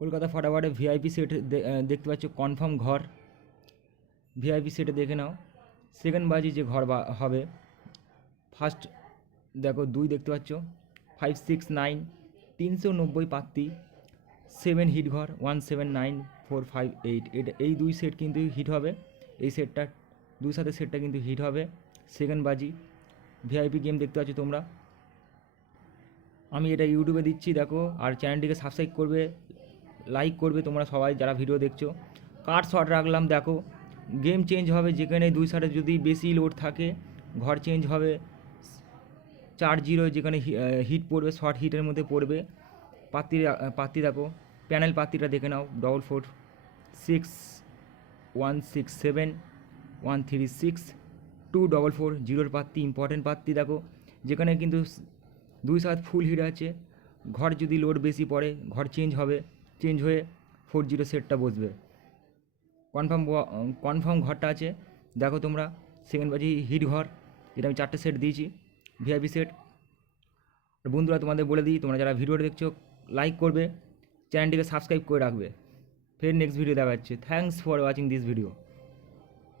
Kolkata ফটাফটে VIP set দেখতে পাচ্ছ, confirm ঘর। ভিআইপি সেটে দেখে নাও সেকেন্ড বাজি যে ঘর হবে। ফার্স্ট দেখো 2 দেখতে পাচ্ছ, 5, 6, 9 390 পাত্তি, 7 হিট ঘর 1, 7, 9, 4, 5, 8। এটা এই 2 সেট কিন্তু হিট হবে। এই সেটটা 2 সাথে সেটটা কিন্তু হিট হবে। সেকেন্ড বাজি ভিআইপি গেম দেখতে পাচ্ছ তোমরা। আমি এটা ইউটিউবে দিচ্ছি দেখো, আর চ্যানেলটিকে সাবস্ক্রাইব করবে, লাইক করবে তোমরা সবাই যারা ভিডিও দেখছো। কার্ড শট রাখলাম দেখো, গেম চেঞ্জ হবে। যেখানে 2 সাইডে যদি বেশি লোড থাকে ঘর চেঞ্জ হবে। 4-0 যেখানে হিট পড়বে, শর্ট হিটের মধ্যে পড়বে। পাত্তি দেখো, প্যানেল পাত্তিটা দেখে নাও, 4, 6, 1, 6, 7, 1, 3, 6, 2, 4, 0 পাত্তি। ইম্পর্টেন্ট পাত্তি দেখো, যেখানে কিন্তু 2 সাইড ফুল হিট আছে। ঘর যদি লোড বেশি পড়ে ঘর চেঞ্জ হবে, চেঞ্জ হয়ে 4-0 সেটটা বসবে। কনফার্ম ঘরটা আছে দেখো তোমরা। সেকেন্ড বাজি হিট ঘর, এটা আমি 4টে সেট দিয়েছি ভিআইপি সেট। বন্ধুরা তোমাদের বলে দিই, তোমরা যারা ভিডিওটা দেখছো লাইক করবে, চ্যানেলটিকে সাবস্ক্রাইব করে রাখবে। ফের নেক্সট ভিডিও দেখা যাচ্ছে। Thanks for watching this video.